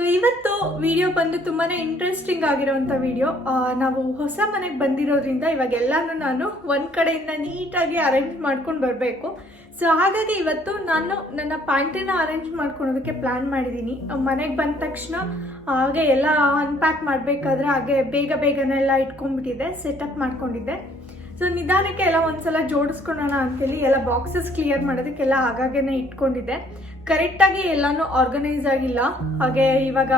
So ಇವತ್ತು video ಬಂದು ತುಂಬಾ ಇಂಟ್ರೆಸ್ಟಿಂಗ್ ಆಗಿರೋವಂಥ ವಿಡಿಯೋ. ನಾವು ಹೊಸ ಮನೆಗೆ ಬಂದಿರೋದ್ರಿಂದ ಇವಾಗೆಲ್ಲಾನು ನಾನು ಒಂದು ಕಡೆಯಿಂದ ನೀಟಾಗಿ ಅರೇಂಜ್ ಮಾಡ್ಕೊಂಡು ಬರಬೇಕು. ಸೊ ಹಾಗಾಗಿ ಇವತ್ತು ನಾನು ನನ್ನ ಪ್ಯಾಂಟ್ರಿನ ಅರೇಂಜ್ ಮಾಡ್ಕೊಳೋದಕ್ಕೆ ಪ್ಲ್ಯಾನ್ ಮಾಡಿದ್ದೀನಿ. ಮನೆಗೆ ಬಂದ ತಕ್ಷಣ ಹಾಗೆ ಎಲ್ಲ ಅನ್ಪ್ಯಾಕ್ ಮಾಡಬೇಕಾದ್ರೆ ಹಾಗೆ ಬೇಗನೆಲ್ಲ ಇಟ್ಕೊಂಡ್ಬಿಟ್ಟಿದ್ದೆ, ಸೆಟಪ್ ಮಾಡ್ಕೊಂಡಿದ್ದೆ. ಸೊ ನಿಧಾನಕ್ಕೆ ಎಲ್ಲ ಒಂದ್ಸಲ ಜೋಡಿಸ್ಕೊಳ್ಳೋಣ ಅಂತೇಳಿ ಎಲ್ಲ ಬಾಕ್ಸಸ್ ಕ್ಲಿಯರ್ ಮಾಡೋದಕ್ಕೆಲ್ಲ ಹಾಗಾಗೇನೆ ಇಟ್ಕೊಂಡಿದ್ದೆ. ಕರೆಕ್ಟಾಗಿ ಎಲ್ಲಾನು ಆರ್ಗನೈಸ್ ಆಗಿಲ್ಲ. ಹಾಗೆ ಇವಾಗ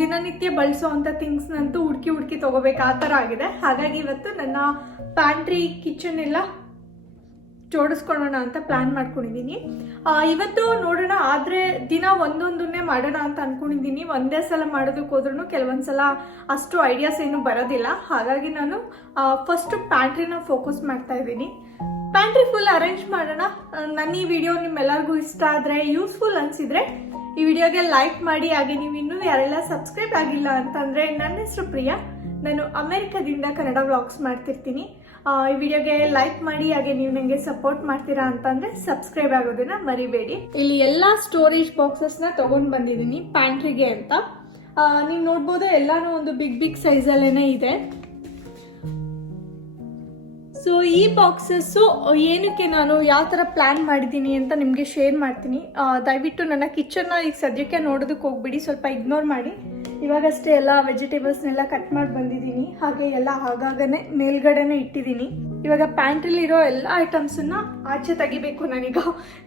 ದಿನನಿತ್ಯ ಬಳಸೋವಂಥ ಥಿಂಗ್ಸ್ನಂತೂ ಹುಡುಕಿ ತೊಗೋಬೇಕು, ಆ ಥರ ಆಗಿದೆ. ಹಾಗಾಗಿ ಇವತ್ತು ನನ್ನ ಪ್ಯಾಂಟ್ರಿ ಕಿಚನ್ ಎಲ್ಲ ಜೋಡಿಸ್ಕೊಳ್ಳೋಣ ಅಂತ ಪ್ಲ್ಯಾನ್ ಮಾಡ್ಕೊಂಡಿದ್ದೀನಿ. ಇವತ್ತು ನೋಡೋಣ, ಆದರೆ ದಿನ ಒಂದೊಂದನ್ನೇ ಮಾಡೋಣ ಅಂತ ಅಂದ್ಕೊಂಡಿದ್ದೀನಿ. ಒಂದೇ ಸಲ ಮಾಡೋದಕ್ಕೆ ಹೋದ್ರೂ ಕೆಲವೊಂದ್ಸಲ ಅಷ್ಟು ಐಡಿಯಾಸ್ ಏನು ಬರೋದಿಲ್ಲ. ಹಾಗಾಗಿ ನಾನು ಫಸ್ಟ್ ಪ್ಯಾಂಟ್ರಿನ ಫೋಕಸ್ ಮಾಡ್ತಾ ಇದ್ದೀನಿ. ಪ್ಯಾಂಟ್ರಿ ಫುಲ್ ಅರೇಂಜ್ ಮಾಡೋಣ. ನನ್ನ ಈ ವಿಡಿಯೋ ನಿಮ್ಮೆಲ್ಲರಿಗೂ ಇಷ್ಟ ಆದರೆ, ಯೂಸ್ಫುಲ್ ಅನಿಸಿದರೆ ಈ ವಿಡಿಯೋಗೆ ಲೈಕ್ ಮಾಡಿ. ಹಾಗೆ ನೀವು ಇನ್ನೂ ಯಾರೆಲ್ಲ ಸಬ್ಸ್ಕ್ರೈಬ್ ಆಗಿಲ್ಲ ಅಂತಂದರೆ, ನನ್ನ ಹೆಸರು ಪ್ರಿಯಾ, ನಾನು ಅಮೆರಿಕದಿಂದ ಕನ್ನಡ ವ್ಲಾಗ್ಸ್ ಮಾಡ್ತಿರ್ತೀನಿ. ಈ ವಿಡಿಯೋಗೆ ಲೈಕ್ ಮಾಡಿ. ಹಾಗೆ ನೀವು ನನಗೆ ಸಪೋರ್ಟ್ ಮಾಡ್ತೀರಾ ಅಂತಂದ್ರೆ ಸಬ್ಸ್ಕ್ರೈಬ್ ಆಗೋದನ್ನ ಮರಿಬೇಡಿ. ಇಲ್ಲಿ ಎಲ್ಲಾ ಸ್ಟೋರೇಜ್ ಬಾಕ್ಸಸ್ನ ತಗೊಂಡ್ ಬಂದಿದ್ದೀನಿ ಪ್ಯಾಂಟ್ರಿಗೆ ಅಂತ. ನೀವು ನೋಡ್ಬೋದು ಎಲ್ಲಾನು ಒಂದು ಬಿಗ್ ಸೈಜಲ್ಲೇನೆ ಇದೆ. ಸೊ ಈ ಬಾಕ್ಸಸ್ಸು ಏನಕ್ಕೆ ನಾನು ಯಾವ ಥರ ಪ್ಲ್ಯಾನ್ ಮಾಡಿದ್ದೀನಿ ಅಂತ ನಿಮಗೆ ಶೇರ್ ಮಾಡ್ತೀನಿ. ದಯವಿಟ್ಟು ನನ್ನ ಕಿಚನ್ನ ಈಗ ಸದ್ಯಕ್ಕೆ ನೋಡೋದಕ್ಕೆ ಹೋಗ್ಬಿಡಿ, ಸ್ವಲ್ಪ ಇಗ್ನೋರ್ ಮಾಡಿ. ಇವಾಗಷ್ಟೇ ಎಲ್ಲ ವೆಜಿಟೇಬಲ್ಸ್ನೆಲ್ಲ ಕಟ್ ಮಾಡಿ ಬಂದಿದ್ದೀನಿ. ಹಾಗೆ ಎಲ್ಲ ಆಗಾಗನೇ ಮೇಲ್ಗಡೆನೆ ಇಟ್ಟಿದ್ದೀನಿ. ಇವಾಗ ಪ್ಯಾಂಟ್ರಿಲಿರೋ ಎಲ್ಲ ಐಟಮ್ಸನ್ನ ಆಚೆ ತೆಗಿಬೇಕು. ನಾನೀಗ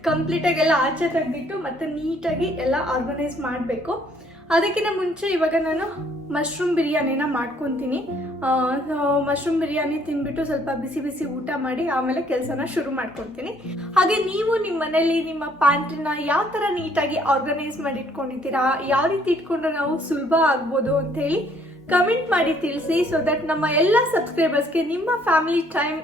ಕಂಪ್ಲೀಟಾಗಿ ಎಲ್ಲ ಆಚೆ ತೆಗೆದಿಟ್ಟು ಮತ್ತೆ ನೀಟಾಗಿ ಎಲ್ಲ ಆರ್ಗನೈಸ್ ಮಾಡಬೇಕು. ಅದಕ್ಕಿಂತ ಮುಂಚೆ ಇವಾಗ ನಾನು ಮಶ್ರೂಮ್ ಬಿರಿಯಾನಿನ ಮಾಡ್ಕೊತೀನಿ. ಮಶ್ರೂಮ್ ಬಿರಿಯಾನಿ ತಿಂದ್ಬಿಟ್ಟು ಸ್ವಲ್ಪ ಬಿಸಿ ಊಟ ಮಾಡಿ ಆಮೇಲೆ ಕೆಲಸನ ಶುರು ಮಾಡ್ಕೊತೀನಿ. ಹಾಗೆ ನೀವು ನಿಮ್ಮ ಮನೇಲಿ ನಿಮ್ಮ ಪ್ಯಾಂಟ್ರಿನ ಯಾವ ಥರ ನೀಟಾಗಿ ಆರ್ಗನೈಸ್ ಮಾಡಿ ಇಟ್ಕೊಂಡಿದ್ದೀರಾ, ಯಾವ ರೀತಿ ಇಟ್ಕೊಂಡ್ರೆ ನಾವು ಸುಲಭ ಆಗ್ಬೋದು ಅಂತ ಹೇಳಿ ಕಮೆಂಟ್ ಮಾಡಿ ತಿಳಿಸಿ. ಸೊ ದಟ್ ನಮ್ಮ ಎಲ್ಲ ಸಬ್ಸ್ಕ್ರೈಬರ್ಸ್ಗೆ ನಿಮ್ಮ ಫ್ಯಾಮಿಲಿ ಟೈಮ್,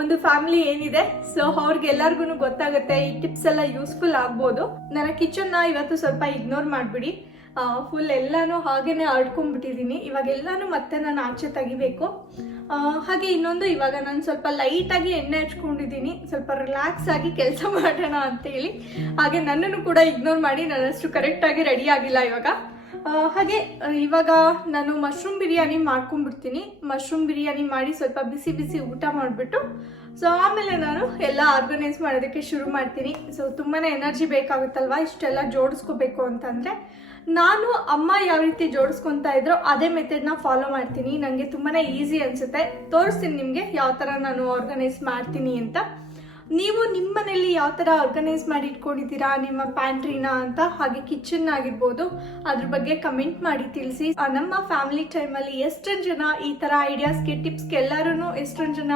ಒಂದು ಫ್ಯಾಮಿಲಿ ಏನಿದೆ, ಸೊ ಅವ್ರಿಗೆಲ್ಲರಿಗೂ ಗೊತ್ತಾಗುತ್ತೆ. ಈ ಟಿಪ್ಸ್ ಎಲ್ಲ ಯೂಸ್ಫುಲ್ ಆಗ್ಬೋದು. ನನ್ನ ಕಿಚನ್ನ ಇವತ್ತು ಸ್ವಲ್ಪ ಇಗ್ನೋರ್ ಮಾಡಿಬಿಡಿ. ಫುಲ್ ಎಲ್ಲಾನು ಹಾಗೇನೆ ಆಡ್ಕೊಂಡ್ಬಿಟ್ಟಿದ್ದೀನಿ. ಇವಾಗೆಲ್ಲಾನು ಮತ್ತೆ ನಾನು ಆಚೆ ತೆಗಿಬೇಕು. ಹಾಗೆ ಇನ್ನೊಂದು, ಇವಾಗ ನಾನು ಸ್ವಲ್ಪ ಲೈಟಾಗಿ ಎಣ್ಣೆ ಹಚ್ಕೊಂಡಿದ್ದೀನಿ, ಸ್ವಲ್ಪ ರಿಲ್ಯಾಕ್ಸ್ ಆಗಿ ಕೆಲಸ ಮಾಡೋಣ ಅಂತೇಳಿ. ಹಾಗೆ ನನ್ನನ್ನು ಕೂಡ ಇಗ್ನೋರ್ ಮಾಡಿ, ನಾನಷ್ಟು ಕರೆಕ್ಟಾಗಿ ರೆಡಿ ಆಗಿಲ್ಲ ಇವಾಗ. ಹಾಗೆ ಇವಾಗ ನಾನು ಮಶ್ರೂಮ್ ಬಿರಿಯಾನಿ ಮಾಡ್ಕೊಂಡ್ಬಿಡ್ತೀನಿ. ಮಶ್ರೂಮ್ ಬಿರಿಯಾನಿ ಮಾಡಿ ಸ್ವಲ್ಪ ಬಿಸಿ ಊಟ ಮಾಡಿಬಿಟ್ಟು ಸೊ ಆಮೇಲೆ ನಾನು ಎಲ್ಲ ಆರ್ಗನೈಸ್ ಮಾಡೋದಕ್ಕೆ ಶುರು ಮಾಡ್ತೀನಿ. ಸೊ ತುಂಬಾ ಎನರ್ಜಿ ಬೇಕಾಗುತ್ತಲ್ವಾ ಇಷ್ಟೆಲ್ಲ ಜೋಡಿಸ್ಕೋಬೇಕು ಅಂತಂದರೆ. ನಾನು ಅಮ್ಮ ಯಾವ ರೀತಿ ಜೋಡಿಸ್ಕೊತಾ ಇದ್ರೋ ಅದೇ ಮೆಥಡ್ನ ಫಾಲೋ ಮಾಡ್ತೀನಿ. ನನಗೆ ತುಂಬಾ ಈಸಿ ಅನಿಸುತ್ತೆ. ತೋರಿಸ್ತೀನಿ ನಿಮಗೆ ಯಾವ ಥರ ನಾನು ಆರ್ಗನೈಸ್ ಮಾಡ್ತೀನಿ ಅಂತ. ನೀವು ನಿಮ್ಮ ಮನೇಲಿ ಯಾವ ಥರ ಆರ್ಗನೈಸ್ ಮಾಡಿ ಇಟ್ಕೊಂಡಿದ್ದೀರಾ ನಿಮ್ಮ ಪ್ಯಾಂಟ್ರಿನ ಅಂತ, ಹಾಗೆ ಕಿಚನ್ ಆಗಿರ್ಬೋದು, ಅದ್ರ ಬಗ್ಗೆ ಕಮೆಂಟ್ ಮಾಡಿ ತಿಳಿಸಿ. ನಮ್ಮ ಫ್ಯಾಮಿಲಿ ಟೈಮಲ್ಲಿ ಎಷ್ಟೊಂದು ಜನ ಈ ಥರ ಐಡಿಯಾಸ್ಗೆ, ಟಿಪ್ಸ್ಗೆ ಎಲ್ಲರೂ ಎಷ್ಟೊಂದು ಜನ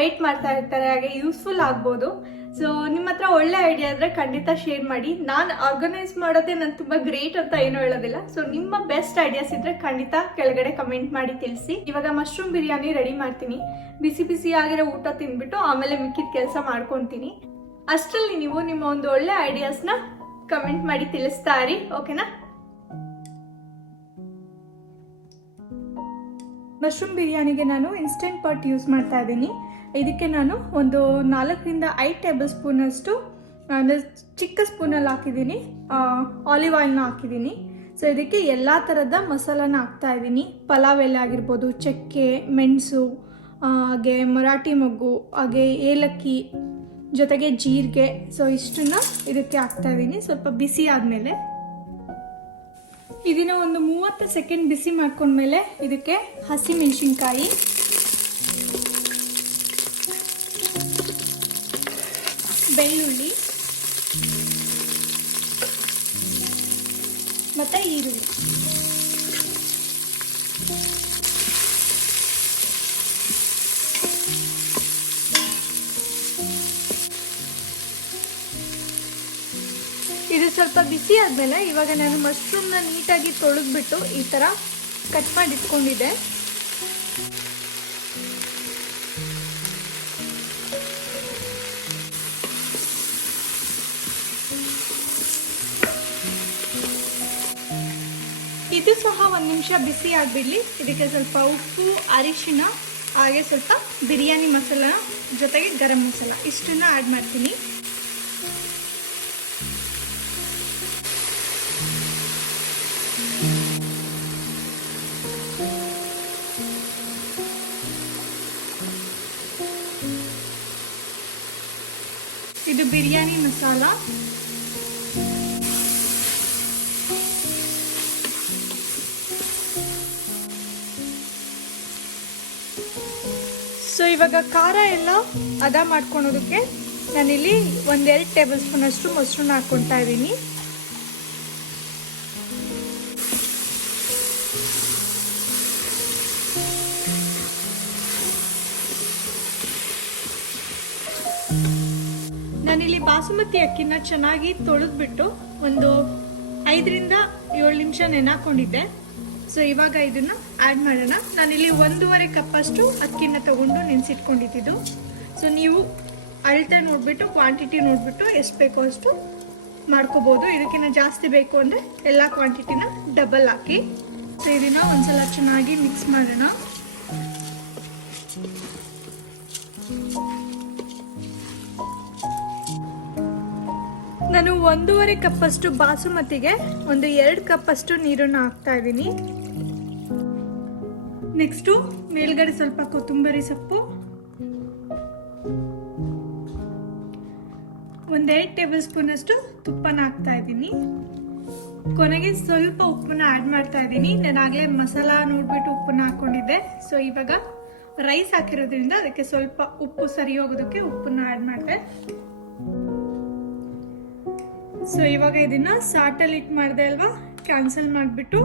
ವೆಯ್ಟ್ ಮಾಡ್ತಾ ಇರ್ತಾರೆ. ಹಾಗೆ ಯೂಸ್ಫುಲ್ ಆಗ್ಬೋದು. ಸೊ ನಿಮ್ಮ ಹತ್ರ ಒಳ್ಳೆ ಐಡಿಯಾ ಇದ್ರೆ ಖಂಡಿತ ಶೇರ್ ಮಾಡಿ. ನಾನು ಆರ್ಗನೈಸ್ ಮಾಡೋದೇ ನಾನು ತುಂಬ ಗ್ರೇಟ್ ಅಂತ ಏನೂ ಹೇಳೋದಿಲ್ಲ. ಸೊ ನಿಮ್ಮ ಬೆಸ್ಟ್ ಐಡಿಯಾಸ್ ಇದ್ರೆ ಖಂಡಿತ ಕೆಳಗಡೆ ಕಮೆಂಟ್ ಮಾಡಿ ತಿಳಿಸಿ. ಇವಾಗ ಮಶ್ರೂಮ್ ಬಿರಿಯಾನಿ ರೆಡಿ ಮಾಡ್ತೀನಿ. ಬಿಸಿ ಆಗಿರೋ ಊಟ ತಿಂದ್ಬಿಟ್ಟು ಆಮೇಲೆ ಮಿಕ್ಕಿದ ಕೆಲಸ ಮಾಡ್ಕೊತೀನಿ. ಅಷ್ಟರಲ್ಲಿ ನೀವು ನಿಮ್ಮ ಒಂದು ಒಳ್ಳೆ ಐಡಿಯಾಸ್ನ ಕಮೆಂಟ್ ಮಾಡಿ ತಿಳಿಸ್ತಾ ಇರಿ, ಓಕೆನಾ? ಮಶ್ರೂಮ್ ಬಿರಿಯಾನಿಗೆ ನಾನು ಇನ್ಸ್ಟೆಂಟ್ ಪಾಟ್ ಯೂಸ್ ಮಾಡ್ತಾ ಇದ್ದೀನಿ. ಇದಕ್ಕೆ ನಾನು ಒಂದು 4-5 ಟೇಬಲ್ ಸ್ಪೂನಷ್ಟು ಅಂದರೆ ಚಿಕ್ಕ ಸ್ಪೂನಲ್ಲಿ ಹಾಕಿದ್ದೀನಿ ಆಲಿವ್ ಆಯಿಲ್ನ ಹಾಕಿದ್ದೀನಿ. ಸೊ ಇದಕ್ಕೆ ಎಲ್ಲ ಥರದ ಮಸಾಲಾನ ಹಾಕ್ತಾ ಇದ್ದೀನಿ. ಪಲಾವ್ ಎಲೆ ಆಗಿರ್ಬೋದು, ಚಕ್ಕೆ, ಮೆಣಸು, ಹಾಗೆ ಮರಾಠಿ ಮೊಗ್ಗು, ಹಾಗೆ ಏಲಕ್ಕಿ, ಜೊತೆಗೆ ಜೀರಿಗೆ. ಸೊ ಇಷ್ಟನ್ನ ಇದಕ್ಕೆ ಹಾಕ್ತಾ ಇದ್ದೀನಿ. ಸ್ವಲ್ಪ ಬಿಸಿ ಆದಮೇಲೆ ಇದನ್ನ ಒಂದು 30 ಸೆಕೆಂಡ್ ಬಿಸಿ ಮಾಡ್ಕೊಂಡ್ಮೇಲೆ ಇದಕ್ಕೆ ಹಸಿ ಮೆಣಸಿನ್ಕಾಯಿ, ಬೆಳ್ಳುಳ್ಳಿ ಮತ್ತು ಈರುಳ್ಳಿ, ಇದು ಸ್ವಲ್ಪ ಬಿಸಿ ಆದಮೇಲೆ ಇವಾಗ ನಾನು ಮಶ್ರೂಮ್ನ ನೀಟಾಗಿ ತೊಳೆದ್ಬಿಟ್ಟು ಈ ಥರ ಕಟ್ ಮಾಡಿ ಇಟ್ಕೊಂಡಿದ್ದೆ. ಇದು ಸಹ 1 ನಿಮಿಷ ಬಿಸಿ ಆಗಿಬಿಡಲಿ. ಇದಕ್ಕೆ ಸ್ವಲ್ಪ ಉಪ್ಪು, ಅರಿಶಿನ, ಹಾಗೆ ಸ್ವಲ್ಪ ಬಿರಿಯಾನಿ ಮಸಾಲ, ಜೊತೆಗೆ ಗರಂ ಮಸಾಲ ಇಷ್ಟನ್ನ ಆ್ಯಡ್ ಮಾಡ್ತೀನಿ. ಬಿರಿಯಾನಿ ಮಸಾಲ, ಸೊ ಇವಾಗ ಖಾರ ಎಲ್ಲ ಹದ ಮಾಡ್ಕೊಳೋದಕ್ಕೆ ನಾನಿಲ್ಲಿ 1-2 ಟೇಬಲ್ ಸ್ಪೂನ್ ಅಷ್ಟು ಮೊಸರನ್ನ ಹಾಕ್ಕೊಳ್ತಾ ಇದ್ದೀನಿ. ನಾನಿಲ್ಲಿ ಬಾಸುಮತಿ ಅಕ್ಕಿನ ಚೆನ್ನಾಗಿ ತೊಳೆದ್ಬಿಟ್ಟು ಒಂದು 5-7 ನಿಮಿಷ ನೆನಾಕೊಂಡಿದ್ದೆ. ಸೊ ಇವಾಗ ಇದನ್ನ ಆ್ಯಡ್ ಮಾಡೋಣ. ನಾನಿಲ್ಲಿ 1.5 ಕಪ್ಪಷ್ಟು ಅಕ್ಕಿನ ತಗೊಂಡು ನೆನೆಸಿಟ್ಕೊಂಡಿದ್ದು. ಸೊ ನೀವು ಅಳತೆ ನೋಡಿಬಿಟ್ಟು ಕ್ವಾಂಟಿಟಿ ನೋಡಿಬಿಟ್ಟು ಎಷ್ಟು ಬೇಕೋ ಅಷ್ಟು ಮಾಡ್ಕೋಬೋದು. ಇದಕ್ಕಿಂತ ಜಾಸ್ತಿ ಬೇಕು ಅಂದರೆ ಎಲ್ಲ ಕ್ವಾಂಟಿಟಿನ ಡಬಲ್ ಹಾಕಿ. ಸೊ ಇದನ್ನ ಒಂದ್ಸಲ ಚೆನ್ನಾಗಿ ಮಿಕ್ಸ್ ಮಾಡೋಣ. ನಾನು 1.5 ಕಪ್ಪಷ್ಟು ಬಾಸುಮತಿಗೆ 2 ಕಪ್ಪಷ್ಟು ನೀರನ್ನು ಹಾಕ್ತಾ ಇದ್ದೀನಿ. ನೆಕ್ಸ್ಟು ಮೇಲ್ಗಡೆ ಸ್ವಲ್ಪ ಕೊತ್ತಂಬರಿ ಸೊಪ್ಪು, 1 ಟೇಬಲ್ ಸ್ಪೂನ್ ಅಷ್ಟು ತುಪ್ಪನ ಹಾಕ್ತಾ ಇದ್ದೀನಿ. ಕೊನೆಗೆ ಸ್ವಲ್ಪ ಉಪ್ಪನ್ನ ಆ್ಯಡ್ ಮಾಡ್ತಾ ಇದ್ದೀನಿ. ನಾನು ಆಗಲೇ ಮಸಾಲ ನೋಡ್ಬಿಟ್ಟು ಉಪ್ಪನ್ನ ಹಾಕೊಂಡಿದ್ದೆ. ಸೊ ಇವಾಗ ರೈಸ್ ಹಾಕಿರೋದ್ರಿಂದ ಅದಕ್ಕೆ ಸ್ವಲ್ಪ ಉಪ್ಪು ಸರಿ ಹೋಗೋದಕ್ಕೆ ಉಪ್ಪನ್ನ ಆ್ಯಡ್ ಮಾಡಿದೆ. ಸೊ ಇವಾಗ ಇದನ್ನ ಸಾಟಲ್ಲಿ ಇಟ್ಟು ಮಾಡಿದೆ ಅಲ್ವಾ, ಕ್ಯಾನ್ಸಲ್ ಮಾಡಿಬಿಟ್ಟು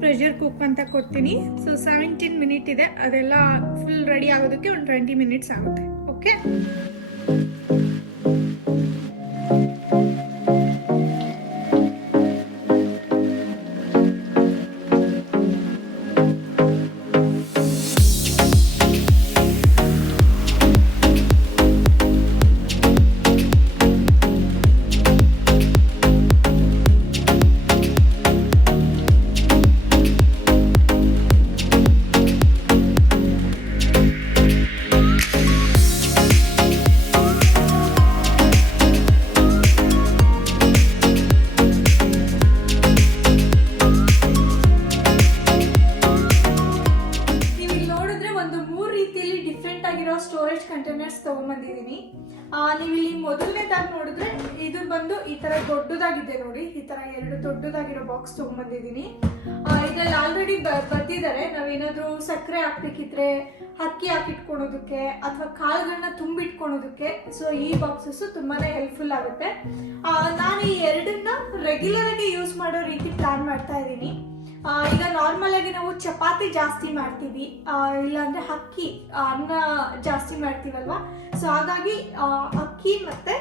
ಪ್ರೆಷರ್ ಕುಕ್ ಅಂತ ಕೊಡ್ತೀನಿ. ಸೊ 17 ಮಿನಿಟ್ ಇದೆ, ಅದೆಲ್ಲ ಫುಲ್ ರೆಡಿ ಆಗೋದಕ್ಕೆ ಒಂದು 20 ಮಿನಿಟ್ಸ್ ಆಗುತ್ತೆ. ಓಕೆ, ಸ್ಟೋರೇಜ್ ಕಂಟೈನರ್ಸ್ ತಗೊಂಡ್ಬಂದಿದ್ದೀನಿ. ನೀವು ಇಲ್ಲಿ ಮೊದಲನೇದಾಗಿ ನೋಡಿದ್ರೆ ಇದು ಬಂದು ಈ ತರ ದೊಡ್ಡದಾಗಿದೆ ನೋಡಿ. ಈ ತರ 2 ದೊಡ್ಡದಾಗಿರೋ ಬಾಕ್ಸ್ ತಗೊಂಡ್ಬಂದಿದ್ದೀನಿ. ಇದ್ರಲ್ಲಿ ಆಲ್ರೆಡಿ ಬರ್ದಿದ್ದಾರೆ ನಾವೇನಾದ್ರೂ ಸಕ್ಕರೆ ಹಾಕ್ಬೇಕಿದ್ರೆ, ಅಕ್ಕಿ ಹಾಕಿಟ್ಕೊಳೋದಕ್ಕೆ ಅಥವಾ ಕಾಳುಗಳನ್ನ ತುಂಬಿಟ್ಕೊಳೋದಕ್ಕೆ. ಸೊ ಈ ಬಾಕ್ಸಸ್ ತುಂಬಾನೇ ಹೆಲ್ಪ್ಫುಲ್ ಆಗುತ್ತೆ. ನಾನು ಈ 2ನ್ನ ರೆಗ್ಯುಲರ್ ಆಗಿ ಯೂಸ್ ಮಾಡೋ ರೀತಿ ಪ್ಲಾನ್ ಮಾಡ್ತಾ ಇದ್ದೀನಿ. ಈಗ ನಾರ್ಮಲ್ ಆಗಿ ನಾವು ಚಪಾತಿ ಜಾಸ್ತಿ ಮಾಡ್ತೀವಿ, ಇಲ್ಲಾಂದ್ರೆ ಅಕ್ಕಿ ಅನ್ನ ಜಾಸ್ತಿ ಮಾಡ್ತೀವಲ್ವಾ. ಸೊ ಹಾಗಾಗಿ ಅಕ್ಕಿ ಮತ್ತೆ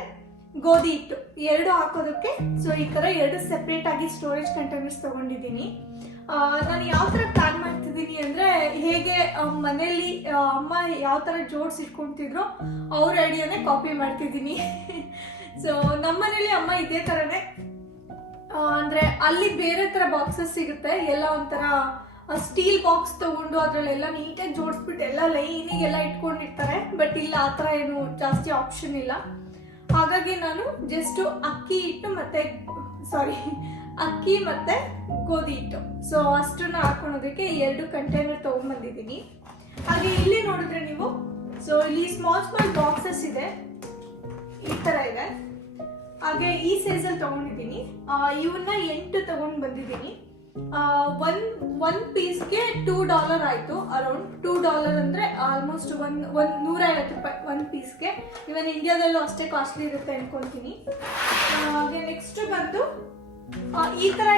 ಗೋಧಿ ಹಿಟ್ಟು 2 ಹಾಕೋದಕ್ಕೆ ಸೊ ಈ ತರ 2 ಸೆಪ್ರೇಟ್ ಆಗಿ ಸ್ಟೋರೇಜ್ ಕಂಟೈನರ್ಸ್ ತಗೊಂಡಿದ್ದೀನಿ. ನಾನು ಯಾವ ತರ ಪ್ಲಾನ್ ಮಾಡ್ತಿದ್ದೀನಿ ಅಂದ್ರೆ, ಹೇಗೆ ಮನೇಲಿ ಅಮ್ಮ ಯಾವ ತರ ಜೋಡಿಸಿಟ್ಕೊಂತಿದ್ರು ಅವ್ರ ಐಡಿಯಾನೇ ಕಾಪಿ ಮಾಡ್ತಿದ್ದೀನಿ. ಸೊ ನಮ್ಮ ಮನೇಲಿ ಅಮ್ಮ ಇದೇ ತರನೇ, ಅಂದ್ರೆ ಅಲ್ಲಿ ಬೇರೆ ತರ ಬಾಕ್ಸಸ್ ಸಿಗುತ್ತೆ, ಎಲ್ಲ ಒಂಥರ ಸ್ಟೀಲ್ ಬಾಕ್ಸ್ ತಗೊಂಡು ಅದ್ರಲ್ಲೆಲ್ಲ ನೀಟಾಗಿ ಜೋಡಿಸ್ಬಿಟ್ಟು ಎಲ್ಲ ಲೈನಿಗೆಲ್ಲ ಇಟ್ಕೊಂಡಿರ್ತಾರೆ. ಬಟ್ ಇಲ್ಲ, ಆ ಥರ ಏನು ಜಾಸ್ತಿ ಆಪ್ಷನ್ ಇಲ್ಲ. ಹಾಗಾಗಿ ನಾನು ಜಸ್ಟ್ ಅಕ್ಕಿ ಮತ್ತೆ ಗೋಧಿ ಹಿಟ್ಟು ಸೊ ಅಷ್ಟನ್ನ ಹಾಕೊಳೋದಕ್ಕೆ 2 ಕಂಟೈನರ್ ತಗೊಂಡ್ಬಂದಿದ್ದೀನಿ. ಹಾಗೆ ಇಲ್ಲಿ ನೋಡಿದ್ರೆ ನೀವು, ಸೊ ಇಲ್ಲಿ ಸ್ಮಾಲ್ ಬಾಕ್ಸಸ್ ಇದೆ, ಈ ತರ ಇದೆ. ಹಾಗೆ ಈ ಸೈಜಲ್ಲಿ ತಗೊಂಡಿದ್ದೀನಿ. ಇವನ್ನ 8 ತಗೊಂಡು ಬಂದಿದ್ದೀನಿ. ಒನ್ ಪೀಸ್ಗೆ $2 ಆಯಿತು. ಅರೌಂಡ್ $2 ಅಂದರೆ ಆಲ್ಮೋಸ್ಟ್ $150 1 ಪೀಸ್ಗೆ. ಇವನ್ ಇಂಡಿಯಾದಲ್ಲೂ ಅಷ್ಟೇ ಕಾಸ್ಟ್ಲಿ ಇರುತ್ತೆ ಅನ್ಕೊಂತೀನಿ. ಹಾಗೆ ನೆಕ್ಸ್ಟ್ ಬಂದು ಈ ಥರ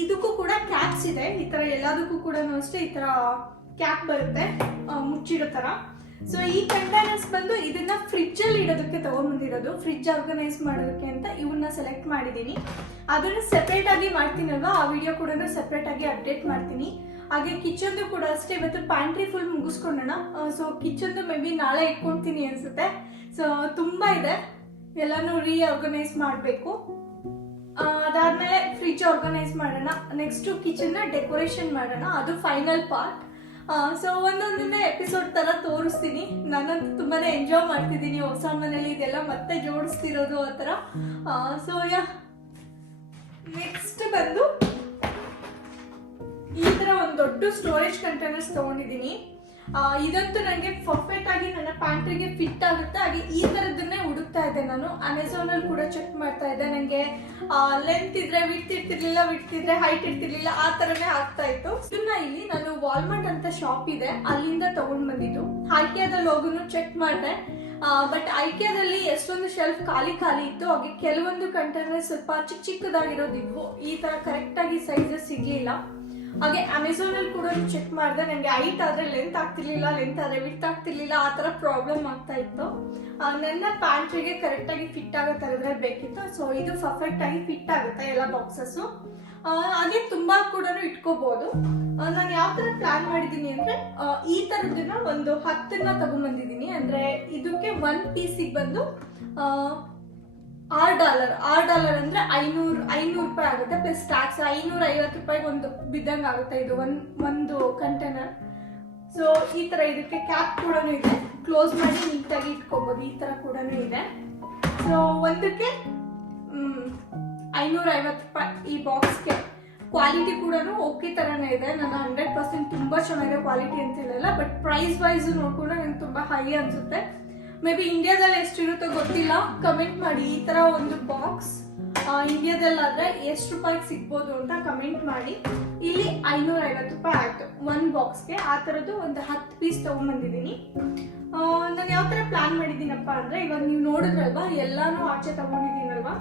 ಇದಕ್ಕೂ ಕೂಡ ಕ್ಯಾಪ್ಸ್ ಇದೆ. ಈ ಥರ ಎಲ್ಲದಕ್ಕೂ ಕೂಡ ಅಷ್ಟೇ ಈ ಥರ ಕ್ಯಾಪ್ ಬರುತ್ತೆ ಮುಚ್ಚಿಡೋ ಥರ. ಸೊ ಈ ಕಂಟೈನರ್ಸ್ ಬಂದು ಇದನ್ನ ಫ್ರಿಡ್ಜಲ್ಲಿ ಇಡೋದಕ್ಕೆ ತಗೊಂಡ್ಬಂದಿರೋದು, ಫ್ರಿಡ್ಜ್ ಆರ್ಗನೈಸ್ ಮಾಡೋದಕ್ಕೆ ಅಂತ ಇವನ್ನ ಸೆಲೆಕ್ಟ್ ಮಾಡಿದ್ದೀನಿ. ಅದನ್ನು ಸೆಪ್ರೇಟ್ ಆಗಿ ಮಾಡ್ತೀನಲ್ವಾ, ಆ ವಿಡಿಯೋ ಕೂಡ ಸೆಪ್ರೇಟ್ ಆಗಿ ಅಪ್ಡೇಟ್ ಮಾಡ್ತೀನಿ. ಹಾಗೆ ಕಿಚನ್ದು ಕೂಡ ಅಷ್ಟೇ, ಇವತ್ತು ಪ್ಯಾಂಟ್ರಿ ಫುಲ್ ಮುಗಿಸ್ಕೊಂಡೋಣ. ಸೊ ಕಿಚನ್ದು ಮೇ ಬಿ ನಾಳೆ ಇಟ್ಕೊಳ್ತೀನಿ ಅನ್ಸುತ್ತೆ. ಸೊ ತುಂಬಾ ಇದೆ, ಎಲ್ಲಾನು ರೀಆರ್ಗನೈಸ್ ಮಾಡಬೇಕು. ಅದಾದ್ಮೇಲೆ ಫ್ರಿಡ್ಜ್ ಆರ್ಗನೈಸ್ ಮಾಡೋಣ. ನೆಕ್ಸ್ಟ್ ಕಿಚನ್ನ ಡೆಕೋರೇಷನ್ ಮಾಡೋಣ, ಅದು ಫೈನಲ್ ಪಾರ್ಟ್. ಸೊ ಒಂದೊಂದನ್ನೇ ಎಪಿಸೋಡ್ ತರ ತೋರಿಸ್ತೀನಿ. ನಾನಂತೂ ತುಂಬಾನೇ ಎಂಜಾಯ್ ಮಾಡ್ತಿದ್ದೀನಿ ಹೊಸ ಮನೇಲಿ ಇದೆಲ್ಲ ಮತ್ತೆ ಜೋಡಿಸ್ತಿರೋದು ಆ ಥರ. ಸೊ ನೆಕ್ಸ್ಟ್ ಬಂದು ಈ ತರ ಒಂದು ದೊಡ್ಡ ಸ್ಟೋರೇಜ್ ಕಂಟೈನರ್ಸ್ ತಗೊಂಡಿದ್ದೀನಿ. ಇದಂತೂ ನನಗೆ ಪರ್ಫೆಕ್ಟ್ ಆಗಿ ನನ್ನ ಪ್ಯಾಂಟ್ರಿಗೆ ಫಿಟ್ ಆಗುತ್ತೆ. ಹಾಗೆ ಈ ಥರದನ್ನೇ ಹುಡುಕ್ತಾ ಇದ್ದೆ ನಾನು. ಅಮೆಝಾನಲ್ಲಿ ಕೂಡ ಚೆಕ್ ಮಾಡ್ತಾ ಇದ್ದೆ. ನನಗೆ ಲೆಂತ್ ಇದ್ರೆ ವಿಡ್ತ್ ಇರ್ತಿರ್ಲಿಲ್ಲ, ವಿಡ್ತ್ ಇದ್ರೆ ಹೈಟ್ ಇರ್ತಿರ್ಲಿಲ್ಲ, ಆ ಥರನೇ ಆಗ್ತಾ ಇತ್ತು. ಇದನ್ನ ಇಲ್ಲಿ ನಾನು ವಾಲ್ಮಾರ್ಟ್ ಅಂತ ಶಾಪ್ ಇದೆ, ಅಲ್ಲಿಂದ ತಗೊಂಡ್ ಬಂದಿದ್ದು. ಐಕಿಯಾದಲ್ಲಿ ಹೋಗುನು ಚೆಕ್ ಮಾಡಿದೆ, ಬಟ್ ಐಕಿಯಾದಲ್ಲಿ ಎಷ್ಟೊಂದು ಶೆಲ್ಫ್ ಖಾಲಿ ಇತ್ತು. ಹಾಗೆ ಕೆಲವೊಂದು ಕಂಟೈನರ್ ಸ್ವಲ್ಪ ಚಿಕ್ಕದಾಗಿರೋದಿದ್ವು, ಈ ತರ ಕರೆಕ್ಟ್ ಆಗಿ ಸೈಜಸ್ ಸಿಗ್ಲಿಲ್ಲ. ಹಾಗೆ ಅಮೆಝಾನಲ್ಲಿ ಕೂಡ ಚೆಕ್ ಮಾಡಿದೆ, ನನಗೆ ಹೈಟ್ ಆದ್ರೆ ಲೆಂತ್ ಆಗ್ತಿರ್ಲಿಲ್ಲ, ಲೆಂತ್ ಆದ್ರೆ ವಿಡ್ತ್ ಆಗ್ತಿರ್ಲಿಲ್ಲ, ಆ ತರ ಪ್ರಾಬ್ಲಮ್ ಆಗ್ತಾ ಇತ್ತು. ನನ್ನ ಪ್ಯಾಂಟ್ರಿಗೆ ಕರೆಕ್ಟ್ ಆಗಿ ಫಿಟ್ ಆಗೋ ತರದ್ರೆ ಬೇಕಿತ್ತು. ಸೊ ಇದು ಪರ್ಫೆಕ್ಟ್ ಆಗಿ ಫಿಟ್ ಆಗುತ್ತೆ ಎಲ್ಲ ಬಾಕ್ಸಸ್. ಹಾಗೆ ತುಂಬಾ ಕೂಡ ಇಟ್ಕೋಬಹುದು. ನಾನು ಯಾವ ತರ ಪ್ಲಾನ್ ಮಾಡಿದೀನಿ ಅಂದ್ರೆ ಈ ತರದನ್ನ ಒಂದು 10 ತಗೊಂಡ್ಬಂದಿದ್ದೀನಿ. ಅಂದ್ರೆ ಇದಕ್ಕೆ 1 ಪೀಸಿಗೆ ಬಂದು $6 ಅಂದ್ರೆ 500 ರೂಪಾಯಿ ಆಗುತ್ತೆ, ಪ್ಲಸ್ ಟ್ಯಾಕ್ಸ್. 550 ರೂಪಾಯಿಗೆ ಒಂದು ಬಿದ್ದಂಗೆ ಆಗುತ್ತೆ ಇದು ಒಂದು ಕಂಟೈನರ್. ಸೊ ಈ ತರ ಇದಕ್ಕೆ ಕ್ಯಾಪ್ ಕೂಡ ಇದೆ, ಕ್ಲೋಸ್ ಮಾಡಿ ನೀಟಾಗಿ ಇಟ್ಕೋಬಹುದು. ಈ ತರ ಕೂಡ ಇದೆ. ಸೊ ಒಂದಕ್ಕೆ 550 ರೂಪಾಯಿ ಈ ಬಾಕ್ಸ್ಗೆ. ಕ್ವಾಲಿಟಿ ಕೂಡ ಓಕೆ ತರನೇ ಇದೆ. ನಾನು 100% ತುಂಬಾ ಚೆನ್ನಾಗಿದೆ ಕ್ವಾಲಿಟಿ ಅಂತ ಹೇಳಲ್ಲ, ಬಟ್ ಪ್ರೈಸ್ ವೈಸ್ ನೋಡ್ಕೊಂಡು ನಂಗೆ ತುಂಬಾ ಹೈ ಅನ್ಸುತ್ತೆ. ಮೇ ಬಿ ಇಂಡಿಯಾದಲ್ಲಿ ಎಷ್ಟಿರುತ್ತೋ ಗೊತ್ತಿಲ್ಲ, ಕಮೆಂಟ್ ಮಾಡಿ. ಈ ತರ ಒಂದು ಬಾಕ್ಸ್ ಇಂಡಿಯಾದಲ್ಲಾದ್ರೆ ಎಷ್ಟು ರೂಪಾಯಿಗೆ ಸಿಗ್ಬೋದು ಅಂತ ಕಮೆಂಟ್ ಮಾಡಿ. ಇಲ್ಲಿ 550 ರೂಪಾಯಿ ಆಯ್ತು ಒಂದು ಬಾಕ್ಸ್ಗೆ. ಆ ತರದ್ದು ಒಂದು 10 ಪೀಸ್ ತಗೊಂಡ್ಬಂದಿದ್ದೀನಿ. ನಾನು ಯಾವ ತರ ಪ್ಲಾನ್ ಮಾಡಿದ್ದೀನಪ್ಪ ಅಂದ್ರೆ, ಇವಾಗ ನೀವು ನೋಡಿದ್ರಲ್ವಾ ಎಲ್ಲಾನು ಆಚೆ ತಗೊಂಡಿದ್ದೀನಲ್ವಾ.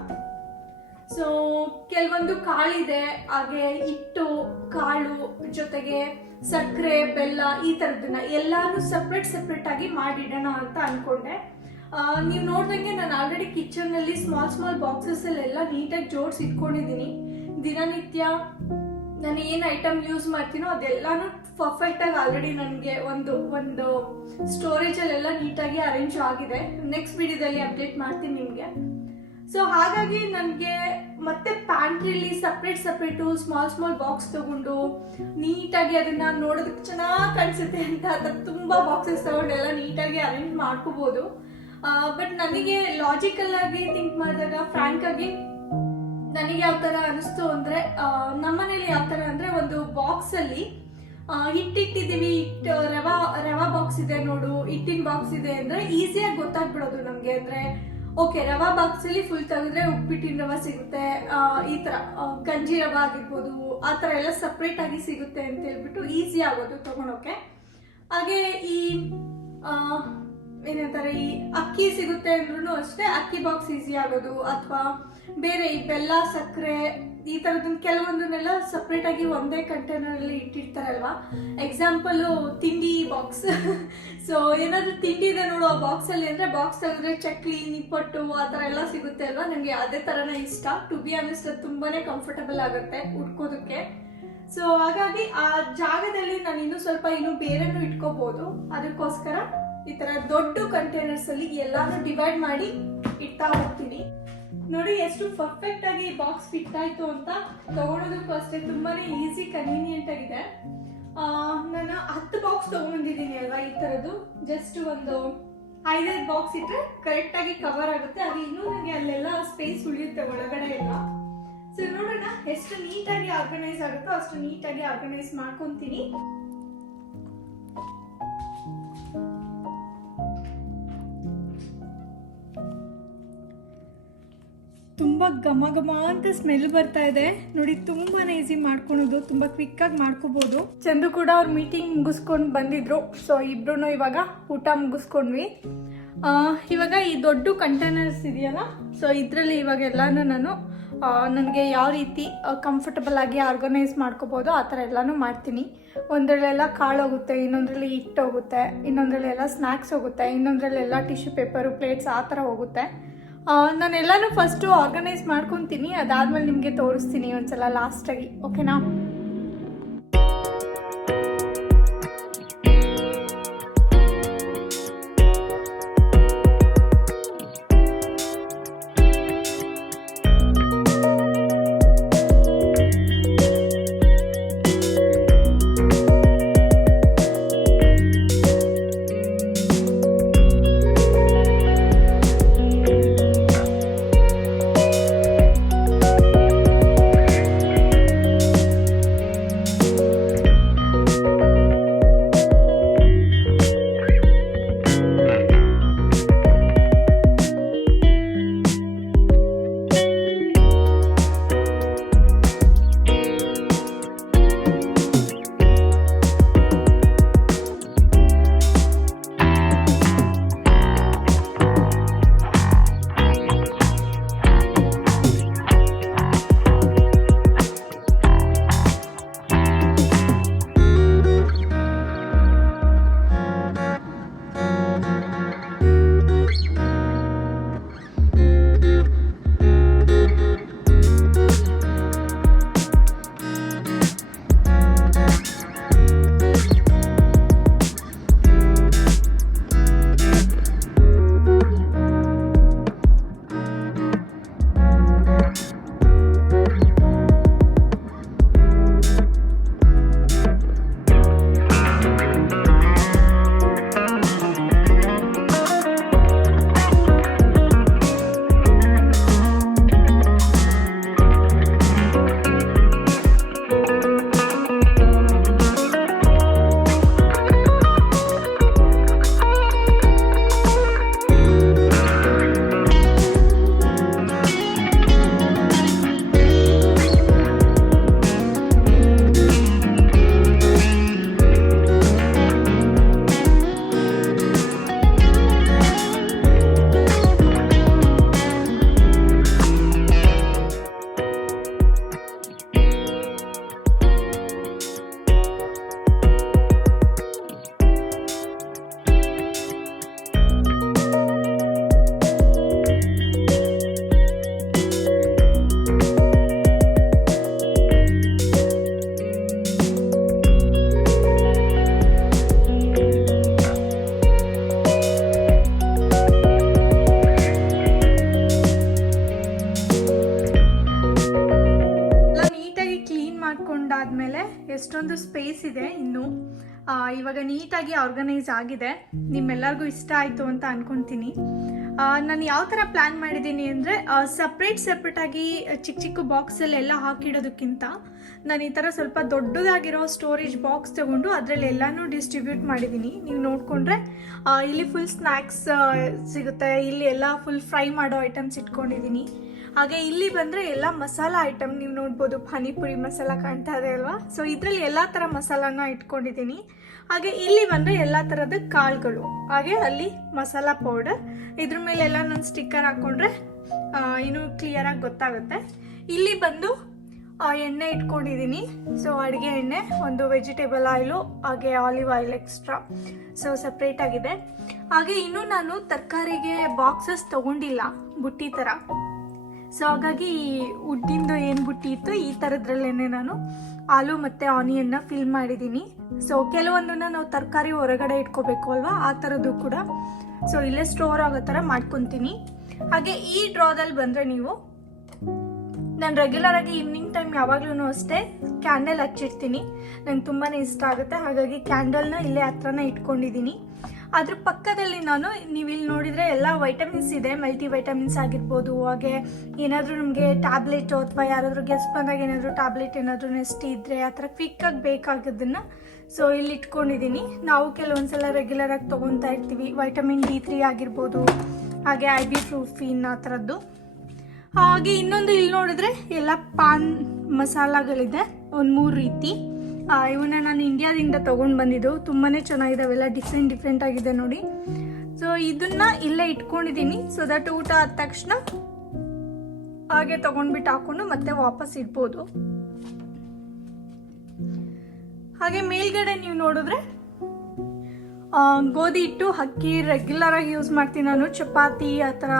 ಸೊ ಕೆಲವೊಂದು ಕಾಳಿದೆ, ಹಾಗೆ ಹಿಟ್ಟು, ಕಾಳು, ಜೊತೆಗೆ ಸಕ್ಕರೆ, ಬೆಲ್ಲ, ಈ ತರದನ್ನ ಎಲ್ಲಾನು ಸಪ್ರೇಟ್ ಆಗಿ ಮಾಡಿಡೋಣ ಅಂತ ಅನ್ಕೊಂಡೆ. ನೀವು ನೋಡ್ದಂಗೆ ನಾನು ಆಲ್ರೆಡಿ ಕಿಚನ್ ನಲ್ಲಿ ಸ್ಮಾಲ್ ಬಾಕ್ಸಸ್ ಎಲ್ಲ ನೀಟಾಗಿ ಜೋಡಿಸಿ ಇಟ್ಕೊಂಡಿದ್ದೀನಿ. ದಿನನಿತ್ಯ ನಾನು ಏನು ಐಟಮ್ ಯೂಸ್ ಮಾಡ್ತೀನೋ ಅದೆಲ್ಲಾನು ಪರ್ಫೆಕ್ಟ್ ಆಗಿ ಆಲ್ರೆಡಿ ನನಗೆ ಒಂದು ಸ್ಟೋರೇಜ್ ಅಲ್ಲೆಲ್ಲ ನೀಟಾಗಿ ಅರೇಂಜ್ ಆಗಿದೆ. ನೆಕ್ಸ್ಟ್ ವಿಡಿಯೋದಲ್ಲಿ ಅಪ್ಡೇಟ್ ಮಾಡ್ತೀನಿ ನಿಮಗೆ. ಸೊ ಹಾಗಾಗಿ ನನಗೆ ಮತ್ತೆ ಪ್ಯಾಂಟ್ರಿಲಿ ಸಪ್ರೇಟು ಸ್ಮಾಲ್ ಬಾಕ್ಸ್ ತಗೊಂಡು ನೀಟಾಗಿ ಅದನ್ನ ನೋಡೋದಕ್ಕೆ ಚೆನ್ನಾಗಿ ಕಾಣಿಸುತ್ತೆ ಅಂತ ತುಂಬಾ ಬಾಕ್ಸಸ್ ತಗೊಂಡೆಲ್ಲ ನೀಟಾಗಿ ಅರೇಂಜ್ ಮಾಡ್ಕೋಬಹುದು. ಬಟ್ ನನಗೆ ಲಾಜಿಕಲ್ ಆಗಿ ಥಿಂಕ್ ಮಾಡಿದಾಗ, ಫ್ರಾಂಕ್ ಆಗಿ ನನಗೆ ಯಾವ ತರ ಅನಿಸ್ತು ಅಂದ್ರೆ, ನಮ್ಮನೇಲಿ ಯಾವ ತರ ಅಂದ್ರೆ, ಒಂದು ಬಾಕ್ಸ್ ಅಲ್ಲಿ ಹಿಟ್ಟಿಟ್ಟಿದೀವಿ, ರವಾ ಬಾಕ್ಸ್ ಇದೆ ನೋಡು, ಹಿಟ್ಟಿನ ಬಾಕ್ಸ್ ಇದೆ ಅಂದ್ರೆ ಈಸಿಯಾಗಿ ಗೊತ್ತಾಗ್ಬಿಡೋದು ನಮ್ಗೆ. ಅಂದ್ರೆ ಓಕೆ, ರವಾ ಬಾಕ್ಸ್ ಅಲ್ಲಿ ಫುಲ್ ತೆಗೆದ್ರೆ ಉಪ್ಪಿಟ್ಟಿನ ರವಾ ಸಿಗುತ್ತೆ, ಈ ತರ ಗಂಜಿ ರವಾ ಆಗಿರ್ಬೋದು, ಆ ತರ ಎಲ್ಲ ಸಪ್ರೇಟ್ ಆಗಿ ಸಿಗುತ್ತೆ ಅಂತ ಹೇಳ್ಬಿಟ್ಟು ಈಸಿ ಆಗೋದು ತಗೊಳೋಕೆ. ಹಾಗೆ ಈ ಏನಂತಾರೆ, ಈ ಅಕ್ಕಿ ಸಿಗುತ್ತೆ ಅಂದ್ರೂ ಅಷ್ಟೇ, ಅಕ್ಕಿ ಬಾಕ್ಸ್ ಈಸಿ ಆಗೋದು. ಅಥವಾ ಬೇರೆ ಈ ಬೆಲ್ಲ, ಸಕ್ಕರೆ, ಈ ತರದನ್ನ ಕೆಲವೊಂದನ್ನೆಲ್ಲ ಸಪ್ರೇಟ್ ಆಗಿ ಒಂದೇ ಕಂಟೈನರ್ ಅಲ್ಲಿ ಇಟ್ಟಿರ್ತಾರಲ್ವಾ. ಎಕ್ಸಾಂಪಲ್ ತಿಂಡಿ ಬಾಕ್ಸ್. ಸೊ ಏನಾದ್ರು ತಿಂಡಿ ಇದೆ ನೋಡು ಆ ಬಾಕ್ಸ್ ಅಲ್ಲಿ ಅಂದ್ರೆ, ಬಾಕ್ಸ್ ತೆಗೆದ್ರೆ ಚಕ್ಲಿ, ನಿಪ್ಪಟ್ಟು, ಆ ತರ ಎಲ್ಲ ಸಿಗುತ್ತೆ ಅಲ್ವಾ. ನಂಗೆ ಅದೇ ತರನೇ ಇಷ್ಟ. ಟು ಬಿ ಆನೆಸ್ಟ್, ತುಂಬಾನೇ ಕಂಫರ್ಟಬಲ್ ಆಗುತ್ತೆ ಉಟ್ಕೋದಕ್ಕೆ. ಸೊ ಹಾಗಾಗಿ ಆ ಜಾಗದಲ್ಲಿ ನಾನು ಇನ್ನೂ ಬೇರೆನೂ ಇಟ್ಕೋಬಹುದು. ಅದಕ್ಕೋಸ್ಕರ ಈ ತರ ದೊಡ್ಡ ಕಂಟೈನರ್ಸ್ ಅಲ್ಲಿ ಎಲ್ಲಾನು ಡಿವೈಡ್ ಮಾಡಿ ಇಡ್ತಾ ಹೋಗ್ತೀನಿ. ನೋಡಿ ಎಷ್ಟು ಪರ್ಫೆಕ್ಟ್ ಆಗಿ ಬಾಕ್ಸ್ ಫಿಟ್ ಆಯ್ತು ಅಂತ. ತಗೊಳೋದಕ್ಕೂ ಅಷ್ಟೇ ತುಂಬಾನೇ ಈಸಿ, ಕನ್ವೀನಿಯಂಟ್ ಆಗಿದೆ. ನಾನು 10 ಬಾಕ್ಸ್ ತಗೊಂಡಿದ್ದೀನಿ ಅಲ್ವಾ, ಈ ತರದ್ದು. ಜಸ್ಟ್ ಒಂದು 5 ಬಾಕ್ಸ್ ಇಟ್ರೆ ಕರೆಕ್ಟ್ ಆಗಿ ಕವರ್ ಆಗುತ್ತೆ. ಹಾಗೆ ಇನ್ನೂ ನನಗೆ ಅಲ್ಲೆಲ್ಲ ಸ್ಪೇಸ್ ಉಳಿಯುತ್ತೆ ಒಳಗಡೆ ಎಲ್ಲ. ಸೊ ನೋಡೋಣ ಎಷ್ಟು ನೀಟಾಗಿ ಆರ್ಗನೈಸ್ ಆಗುತ್ತೋ ಅಷ್ಟು ನೀಟಾಗಿ ಆರ್ಗನೈಸ್ ಮಾಡ್ಕೊಂತೀನಿ. ತುಂಬ ಘಮ ಅಂತ ಸ್ಮೆಲ್ ಬರ್ತಾ ಇದೆ ನೋಡಿ. ತುಂಬಾನೇ ಈಸಿ ಮಾಡ್ಕೊಳೋದು, ತುಂಬ ಕ್ವಿಕ್ಕಾಗಿ ಮಾಡ್ಕೋಬಹುದು. ಚಂದು ಕೂಡ ಅವ್ರ ಮೀಟಿಂಗ್ ಮುಗಿಸ್ಕೊಂಡು ಬಂದಿದ್ರು. ಸೊ ಇಬ್ರು ಇವಾಗ ಊಟ ಮುಗಿಸ್ಕೊಂಡ್ವಿ. ಇವಾಗ ಈ ದೊಡ್ಡ ಕಂಟೈನರ್ಸ್ ಇದೆಯಲ್ಲ, ಸೊ ಇದರಲ್ಲಿ ಇವಾಗ ಎಲ್ಲಾನು ನಾನು ನನಗೆ ಯಾವ ರೀತಿ ಕಂಫರ್ಟಬಲ್ ಆಗಿ ಆರ್ಗನೈಸ್ ಮಾಡ್ಕೋಬೋದು ಆ ಥರ ಎಲ್ಲನೂ ಮಾಡ್ತೀನಿ. ಒಂದರಲ್ಲೆಲ್ಲ ಕಾಳು ಹೋಗುತ್ತೆ, ಇನ್ನೊಂದರಲ್ಲಿ ಹಿಟ್ಟು ಹೋಗುತ್ತೆ, ಇನ್ನೊಂದರಲ್ಲೆಲ್ಲ ಸ್ನ್ಯಾಕ್ಸ್ ಹೋಗುತ್ತೆ, ಇನ್ನೊಂದರಲ್ಲೆಲ್ಲ ಟಿಶ್ಯೂ ಪೇಪರು, ಪ್ಲೇಟ್ಸ್ ಆ ಥರ ಹೋಗುತ್ತೆ. ನಾನೆಲ್ಲನೂ ಫಸ್ಟು ಆರ್ಗನೈಸ್ ಮಾಡ್ಕೊತೀನಿ, ಅದಾದಮೇಲೆ ನಿಮಗೆ ತೋರಿಸ್ತೀನಿ ಒಂದ್ಸಲ ಲಾಸ್ಟಾಗಿ, ಓಕೆನಾ? ಇಟ್ಕೊಂಡಾದ್ಮೇಲೆ ಎಷ್ಟೊಂದು ಸ್ಪೇಸ್ ಇದೆ ಇನ್ನು. ಇವಾಗ ನೀಟಾಗಿ ಆರ್ಗನೈಸ್ ಆಗಿದೆ. ನಿಮ್ಮೆಲ್ಲರಿಗೂ ಇಷ್ಟ ಆಯಿತು ಅಂತ ಅನ್ಕೊತೀನಿ. ನಾನು ಯಾವ ಥರ ಪ್ಲ್ಯಾನ್ ಮಾಡಿದ್ದೀನಿ ಅಂದರೆ ಸಪ್ರೇಟಾಗಿ ಚಿಕ್ಕ ಚಿಕ್ಕ ಬಾಕ್ಸಲ್ಲಿ ಎಲ್ಲ ಹಾಕಿಡೋದಕ್ಕಿಂತ ನಾನು ಈ ಥರ ಸ್ವಲ್ಪ ದೊಡ್ಡದಾಗಿರೋ ಸ್ಟೋರೇಜ್ ಬಾಕ್ಸ್ ತೊಗೊಂಡು ಅದರಲ್ಲಿ ಎಲ್ಲನೂ ಡಿಸ್ಟ್ರಿಬ್ಯೂಟ್ ಮಾಡಿದ್ದೀನಿ. ನೀವು ನೋಡಿಕೊಂಡ್ರೆ ಇಲ್ಲಿ ಫುಲ್ ಸ್ನ್ಯಾಕ್ಸ್ ಸಿಗುತ್ತೆ, ಇಲ್ಲಿ ಎಲ್ಲ ಫುಲ್ ಫ್ರೈ ಮಾಡೋ ಐಟಮ್ಸ್ ಇಟ್ಕೊಂಡಿದ್ದೀನಿ. ಹಾಗೆ ಇಲ್ಲಿ ಬಂದರೆ ಎಲ್ಲ ಮಸಾಲ ಐಟಮ್ ನೀವು ನೋಡ್ಬೋದು, ಪಾನಿಪುರಿ ಮಸಾಲ ಕಾಣ್ತಾ ಇದೆ ಅಲ್ವಾ. ಸೊ ಇದರಲ್ಲಿ ಎಲ್ಲ ಥರ ಮಸಾಲಾನ ಇಟ್ಕೊಂಡಿದ್ದೀನಿ. ಹಾಗೆ ಇಲ್ಲಿ ಬಂದರೆ ಎಲ್ಲ ಥರದ ಕಾಳುಗಳು, ಹಾಗೆ ಅಲ್ಲಿ ಮಸಾಲ ಪೌಡರ್. ಇದ್ರ ಮೇಲೆ ಎಲ್ಲ ನಾನು ಸ್ಟಿಕ್ಕರ್ ಹಾಕ್ಕೊಂಡ್ರೆ ಇನ್ನೂ ಕ್ಲಿಯರಾಗಿ ಗೊತ್ತಾಗುತ್ತೆ. ಇಲ್ಲಿ ಬಂದು ಎಣ್ಣೆ ಇಟ್ಕೊಂಡಿದ್ದೀನಿ. ಸೊ ಅಡುಗೆ ಎಣ್ಣೆ, ಒಂದು ವೆಜಿಟೇಬಲ್ ಆಯಿಲು, ಹಾಗೆ ಆಲಿವ್ ಆಯಿಲ್ ಎಕ್ಸ್ಟ್ರಾ, ಸೊ ಸಪ್ರೇಟಾಗಿದೆ. ಹಾಗೆ ಇನ್ನೂ ನಾನು ತರಕಾರಿಗೆ ಬಾಕ್ಸಸ್ ತೊಗೊಂಡಿಲ್ಲ ಬುಟ್ಟಿ ಥರ. ಸೊ ಹಾಗಾಗಿ ಈ ಉಡ್ಡಿಂದು ಏನು ಬುಟ್ಟಿ ಇತ್ತು ಈ ಥರದ್ರಲ್ಲೇ ನಾನು ಆಲೂ ಮತ್ತು ಆನಿಯನ್ನ ಫಿಲ್ ಮಾಡಿದ್ದೀನಿ. ಸೊ ಕೆಲವೊಂದನ್ನು ನಾವು ತರಕಾರಿ ಹೊರಗಡೆ ಇಟ್ಕೋಬೇಕು ಅಲ್ವಾ, ಆ ಥರದ್ದು ಕೂಡ ಸೊ ಇಲ್ಲೇ ಸ್ಟೋರ್ ಆಗೋ ಥರ ಮಾಡ್ಕೊತೀನಿ. ಹಾಗೆ ಈ ಡ್ರಾದಲ್ಲಿ ಬಂದರೆ ನೀವು, ನಾನು ರೆಗ್ಯುಲರಾಗಿ ಈವ್ನಿಂಗ್ ಟೈಮ್ ಯಾವಾಗ್ಲೂ ಅಷ್ಟೇ ಕ್ಯಾಂಡಲ್ ಹಚ್ಚಿಡ್ತೀನಿ. ನಂಗೆ ತುಂಬಾ ಇಷ್ಟ ಆಗುತ್ತೆ. ಹಾಗಾಗಿ ಕ್ಯಾಂಡಲ್ನ ಇಲ್ಲೇ ಹತ್ರನೇ ಇಟ್ಕೊಂಡಿದ್ದೀನಿ. ಅದ್ರ ಪಕ್ಕದಲ್ಲಿ ನಾನು, ನೀವು ಇಲ್ಲಿ ನೋಡಿದರೆ ಎಲ್ಲ ವೈಟಮಿನ್ಸ್ ಇದೆ, ಮಲ್ಟಿ ವೈಟಮಿನ್ಸ್ ಆಗಿರ್ಬೋದು. ಹಾಗೆ ಏನಾದರೂ ನಮಗೆ ಟ್ಯಾಬ್ಲೆಟು ಅಥವಾ ಯಾರಾದರೂ ಗೆಸ್ಟ್ ಬಂದಾಗ ಏನಾದರೂ ಟ್ಯಾಬ್ಲೆಟ್ ಏನಾದರೂ ನೆಸ್ಟ್ ಇದ್ದರೆ ಆ ಥರ ಕ್ವಿಕ್ಕಾಗಿ ಬೇಕಾಗೋದನ್ನು ಸೊ ಇಲ್ಲಿ ಇಟ್ಕೊಂಡಿದ್ದೀನಿ. ನಾವು ಕೆಲವೊಂದ್ಸಲ ರೆಗ್ಯುಲರಾಗಿ ತೊಗೊತಾ ಇರ್ತೀವಿ. ವೈಟಮಿನ್ D3 ಆಗಿರ್ಬೋದು, ಹಾಗೆ ಐಬಿಪ್ರೂಫಿನ್ ಆ ಥರದ್ದು. ಹಾಗೆ ಇನ್ನೊಂದು ಇಲ್ಲಿ ನೋಡಿದ್ರೆ ಎಲ್ಲ ಪಾನ್ ಮಸಾಲಗಳಿದೆ, ಒಂದು 3 ರೀತಿ. ಇವನ್ನ ನಾನು ಇಂಡಿಯಾದಿಂದ ತೊಗೊಂಡು ಬಂದಿದ್ದು, ತುಂಬಾ ಚೆನ್ನಾಗಿದ್ದಾವೆಲ್ಲ, ಡಿಫ್ರೆಂಟ್ ಆಗಿದೆ ನೋಡಿ. ಸೊ ಇದನ್ನ ಇಲ್ಲೇ ಇಟ್ಕೊಂಡಿದ್ದೀನಿ. ಸೊ ದಟ್ ಊಟ ಆದ ತಕ್ಷಣ ಹಾಗೆ ತೊಗೊಂಡ್ಬಿಟ್ಟು ಹಾಕೊಂಡು ಮತ್ತೆ ವಾಪಸ್ ಇಡ್ಬೋದು. ಹಾಗೆ ಮೇಲ್ಗಡೆ ನೀವು ನೋಡಿದ್ರೆ ಗೋಧಿ ಹಿಟ್ಟು, ಅಕ್ಕಿ ರೆಗ್ಯುಲರಾಗಿ ಯೂಸ್ ಮಾಡ್ತೀನಿ ನಾನು. ಚಪಾತಿ ಆ ಥರ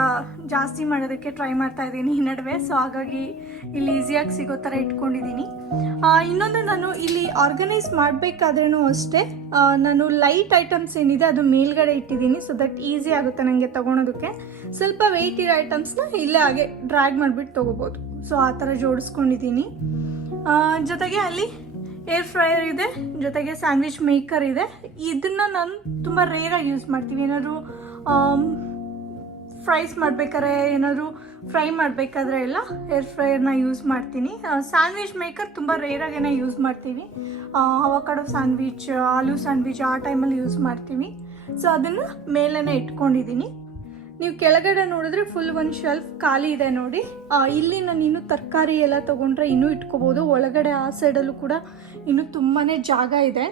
ಜಾಸ್ತಿ ಮಾಡೋದಕ್ಕೆ ಟ್ರೈ ಮಾಡ್ತಾ ಇದ್ದೀನಿ ಈ ನಡುವೆ. ಸೊ ಹಾಗಾಗಿ ಇಲ್ಲಿ ಈಸಿಯಾಗಿ ಸಿಗೋ ಥರ ಇಟ್ಕೊಂಡಿದ್ದೀನಿ. ಇನ್ನೊಂದು, ನಾನು ಇಲ್ಲಿ ಆರ್ಗನೈಸ್ ಮಾಡಬೇಕಾದ್ರೂ ಅಷ್ಟೇ ನಾನು ಲೈಟ್ ಐಟಮ್ಸ್ ಏನಿದೆ ಅದು ಮೇಲ್ಗಡೆ ಇಟ್ಟಿದ್ದೀನಿ. ಸೊ ದಟ್ ಈಸಿ ಆಗುತ್ತೆ ನನಗೆ ತೊಗೊಳೋದಕ್ಕೆ. ಸ್ವಲ್ಪ ವೆಯ್ಟ್ ಇರೋ ಐಟಮ್ಸ್ನ ಇಲ್ಲೇ ಹಾಗೆ ಡ್ರ್ಯಾಗ್ ಮಾಡಿಬಿಟ್ಟು ತೊಗೋಬೋದು. ಸೊ ಆ ಥರ ಜೋಡಿಸ್ಕೊಂಡಿದ್ದೀನಿ. ಜೊತೆಗೆ ಅಲ್ಲಿ ಏರ್ ಫ್ರೈಯರ್ ಇದೆ, ಜೊತೆಗೆ ಸ್ಯಾಂಡ್ವಿಚ್ ಮೇಕರ್ ಇದೆ. ಇದನ್ನು ನಾನು ತುಂಬ ರೇರಾಗಿ ಯೂಸ್ ಮಾಡ್ತೀವಿ. ಏನಾದರೂ ಫ್ರೈಸ್ ಮಾಡಬೇಕಾದ್ರೆ, ಏನಾದರೂ ಫ್ರೈ ಮಾಡಬೇಕಾದ್ರೆ ಎಲ್ಲ ಏರ್ ಫ್ರೈಯರ್ನ ಯೂಸ್ ಮಾಡ್ತೀನಿ. ಸ್ಯಾಂಡ್ವಿಚ್ ಮೇಕರ್ ತುಂಬ ರೇರಾಗೇನೆ ಯೂಸ್ ಮಾಡ್ತೀವಿ. ಅವಕಾಡೋ ಸ್ಯಾಂಡ್ವಿಚ್, ಆಲೂ ಸ್ಯಾಂಡ್ವಿಚ್ ಆ ಟೈಮಲ್ಲಿ ಯೂಸ್ ಮಾಡ್ತೀವಿ. ಸೊ ಅದನ್ನು ಮೇಲೇ ಇಟ್ಕೊಂಡಿದ್ದೀನಿ. ನೀವು ಕೆಳಗಡೆ ನೋಡಿದ್ರೆ ಫುಲ್ ಒಂದು ಶೆಲ್ಫ್ ಖಾಲಿ ಇದೆ ನೋಡಿ. ಇಲ್ಲಿ ನಾನು ಇನ್ನೂ ತರಕಾರಿ ಎಲ್ಲ ತೊಗೊಂಡ್ರೆ ಇನ್ನೂ ಇಟ್ಕೋಬೋದು. ಒಳಗಡೆ ಆ ಸೈಡಲ್ಲೂ ಕೂಡ ಇನ್ನೂ ತುಂಬಾ ಜಾಗ ಇದೆ.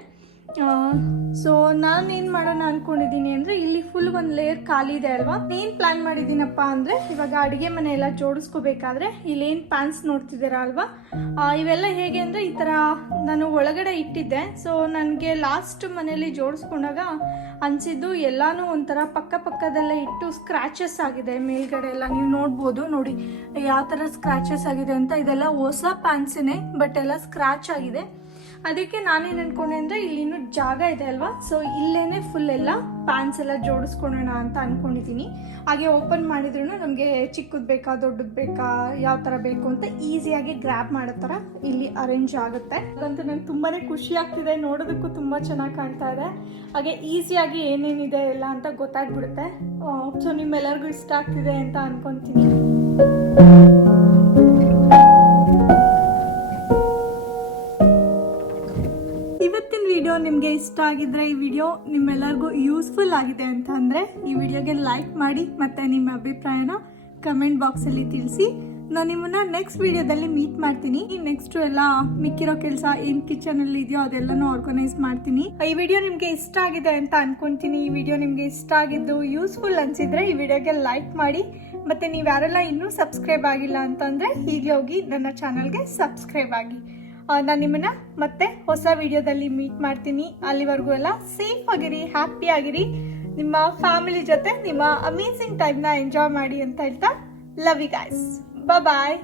ಸೊ ನಾನೇನು ಮಾಡೋಣ ಅಂದ್ಕೊಂಡಿದ್ದೀನಿ ಅಂದರೆ, ಇಲ್ಲಿ ಫುಲ್ ಒಂದು ಲೇಯರ್ ಖಾಲಿ ಇದೆ ಅಲ್ವಾ. ಏನು ಪ್ಲ್ಯಾನ್ ಮಾಡಿದ್ದೀನಪ್ಪ ಅಂದರೆ, ಇವಾಗ ಅಡುಗೆ ಮನೆ ಎಲ್ಲ ಜೋಡಿಸ್ಕೋಬೇಕಾದ್ರೆ ಇಲ್ಲೇನು ಪ್ಯಾನ್ಸ್ ನೋಡ್ತಿದ್ದೀರಾ ಅಲ್ವಾ, ಇವೆಲ್ಲ ಹೇಗೆ ಅಂದರೆ ಈ ಥರ ನಾನು ಒಳಗಡೆ ಇಟ್ಟಿದ್ದೆ. ಸೊ ನನಗೆ ಲಾಸ್ಟ್ ಮನೆಯಲ್ಲಿ ಜೋಡಿಸ್ಕೊಂಡಾಗ ಅನಿಸಿದ್ದು ಎಲ್ಲನೂ ಒಂಥರ ಪಕ್ಕದಲ್ಲೇ ಇಟ್ಟು ಸ್ಕ್ರ್ಯಾಚಸ್ ಆಗಿದೆ ಮೇಲ್ಗಡೆ ಎಲ್ಲ. ನೀವು ನೋಡ್ಬೋದು ನೋಡಿ ಯಾವ ಥರ ಸ್ಕ್ರ್ಯಾಚಸ್ ಆಗಿದೆ ಅಂತ. ಇದೆಲ್ಲ ಹೊಸ ಪ್ಯಾನ್ಸೇ, ಬಟ್ ಎಲ್ಲ ಸ್ಕ್ರ್ಯಾಚ್ ಆಗಿದೆ. ಅದಕ್ಕೆ ನಾನೇನು ಅನ್ಕೊಂಡೆ ಅಂದರೆ, ಇಲ್ಲಿ ಇನ್ನೂ ಜಾಗ ಇದೆ ಅಲ್ವಾ, ಸೊ ಇಲ್ಲೇ ಫುಲ್ ಎಲ್ಲ ಪ್ಯಾನ್ಸ್ ಎಲ್ಲ ಜೋಡಿಸ್ಕೊಳ್ಳೋಣ ಅಂತ ಅಂದ್ಕೊಂಡಿದ್ದೀನಿ. ಹಾಗೆ ಓಪನ್ ಮಾಡಿದ್ರೂ ನಮಗೆ ಚಿಕ್ಕದು ಬೇಕಾ ದೊಡ್ಡದು ಬೇಕಾ ಯಾವ ಥರ ಬೇಕು ಅಂತ ಈಸಿಯಾಗಿ ಗ್ರ್ಯಾಬ್ ಮಾಡೋ ಥರ ಇಲ್ಲಿ ಅರೇಂಜ್ ಆಗುತ್ತೆ. ಅದಂತೂ ನಂಗೆ ತುಂಬಾ ಖುಷಿ ಆಗ್ತಿದೆ, ನೋಡೋದಕ್ಕೂ ತುಂಬ ಚೆನ್ನಾಗಿ ಕಾಣ್ತಾ ಇದೆ. ಹಾಗೆ ಈಸಿಯಾಗಿ ಏನೇನಿದೆ ಎಲ್ಲ ಅಂತ ಗೊತ್ತಾಗ್ಬಿಡುತ್ತೆ. ಸೊ ನಿಮ್ಮೆಲ್ಲರಿಗೂ ಇಷ್ಟ ಆಗ್ತಿದೆ ಅಂತ ಅನ್ಕೊತೀನಿ. ಇವತ್ತಿನ ವಿಡಿಯೋ ನಿಮಗೆ ಇಷ್ಟ ಆಗಿದ್ರೆ, ಈ ವಿಡಿಯೋ ನಿಮ್ಮೆಲ್ಲರಿಗೂ ಯೂಸ್ಫುಲ್ ಆಗಿದೆ ಅಂತ ಅಂದರೆ ಈ ವಿಡಿಯೋಗೆ ಲೈಕ್ ಮಾಡಿ ಮತ್ತು ನಿಮ್ಮ ಅಭಿಪ್ರಾಯನ ಕಮೆಂಟ್ ಬಾಕ್ಸಲ್ಲಿ ತಿಳಿಸಿ. ನಾನು ನಿಮ್ಮನ್ನ ನೆಕ್ಸ್ಟ್ ವಿಡಿಯೋದಲ್ಲಿ ಮೀಟ್ ಮಾಡ್ತೀನಿ. ನೆಕ್ಸ್ಟು ಎಲ್ಲ ಮಿಕ್ಕಿರೋ ಕೆಲಸ ಏನು ಕಿಚನಲ್ಲಿ ಇದೆಯೋ ಅದೆಲ್ಲನೂ ಆರ್ಗನೈಸ್ ಮಾಡ್ತೀನಿ. ಈ ವಿಡಿಯೋ ನಿಮಗೆ ಇಷ್ಟ ಆಗಿದೆ ಅಂತ ಅನ್ಕೊಂತೀನಿ. ಈ ವಿಡಿಯೋ ನಿಮಗೆ ಇಷ್ಟ ಆಗಿದ್ದು ಯೂಸ್ಫುಲ್ ಅನಿಸಿದ್ರೆ ಈ ವಿಡಿಯೋಗೆ ಲೈಕ್ ಮಾಡಿ. ಮತ್ತು ನೀವು ಯಾರೆಲ್ಲ ಇನ್ನೂ ಸಬ್ಸ್ಕ್ರೈಬ್ ಆಗಿಲ್ಲ ಅಂತಂದರೆ ಹೀಗೆ ಹೋಗಿ ನನ್ನ ಚಾನಲ್ಗೆ ಸಬ್ಸ್ಕ್ರೈಬ್ ಆಗಿ. ನಾನು ನಿಮ್ಮನ್ನ ಮತ್ತೆ ಹೊಸ ವಿಡಿಯೋದಲ್ಲಿ ಮೀಟ್ ಮಾಡ್ತೀನಿ. ಅಲ್ಲಿವರೆಗೂ ಎಲ್ಲ ಸೇಫ್ ಆಗಿರಿ, ಹ್ಯಾಪಿ ಆಗಿರಿ, ನಿಮ್ಮ ಫ್ಯಾಮಿಲಿ ಜೊತೆ ನಿಮ್ಮ ಅಮೇಸಿಂಗ್ ಟೈಮ್ನ ಎಂಜಾಯ್ ಮಾಡಿ ಅಂತ ಹೇಳ್ತಾ, ಲವ್ ಯು ಗೈಸ್, ಬಾಯ್.